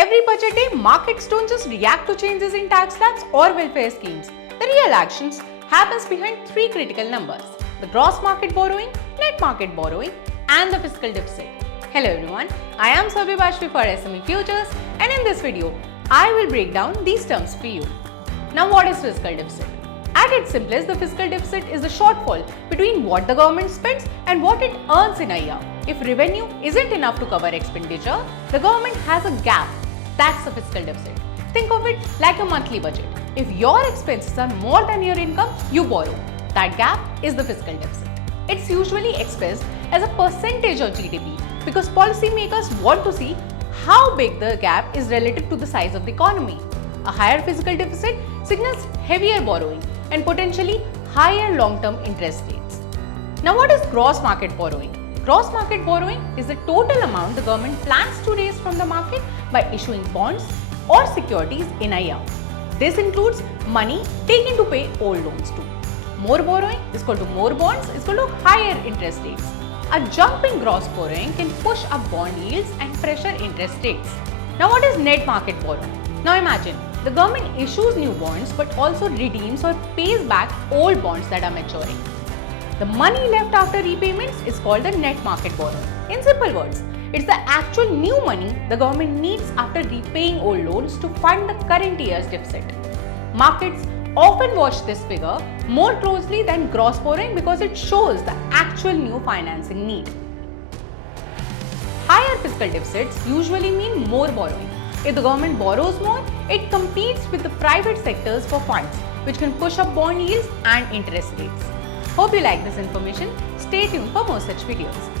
Every budget day, markets don't just react to changes in tax slabs or welfare schemes. The real actions happens behind three critical numbers: the gross market borrowing, net market borrowing, and the fiscal deficit. Hello everyone, I am Surabhi Bashvi for SME Futures, and in this video, I will break down these terms for you. Now, what is fiscal deficit? At its simplest, the fiscal deficit is the shortfall between what the government spends and what it earns in a year. If revenue isn't enough to cover expenditure, the government has a gap. That's the fiscal deficit. Think of it like a monthly budget. If your expenses are more than your income, you borrow. That gap is the fiscal deficit. It's usually expressed as a percentage of GDP because policymakers want to see how big the gap is relative to the size of the economy. A higher fiscal deficit signals heavier borrowing and potentially higher long-term interest rates. Now, what is gross market borrowing? Gross market borrowing is the total amount the government plans to raise from the market by issuing bonds or securities in a year. This includes money taken to pay old loans too. More borrowing is equal to more bonds is equal to higher interest rates. A jump in gross borrowing can push up bond yields and pressure interest rates. Now, what is net market borrowing? Now imagine, the government issues new bonds but also redeems or pays back old bonds that are maturing. The money left after repayments is called the net market borrowing. In simple words, it's the actual new money the government needs after repaying old loans to fund the current year's deficit. Markets often watch this figure more closely than gross borrowing because it shows the actual new financing need. Higher fiscal deficits usually mean more borrowing. If the government borrows more, it competes with the private sectors for funds, which can push up bond yields and interest rates. Hope you like this information. Stay tuned for more such videos.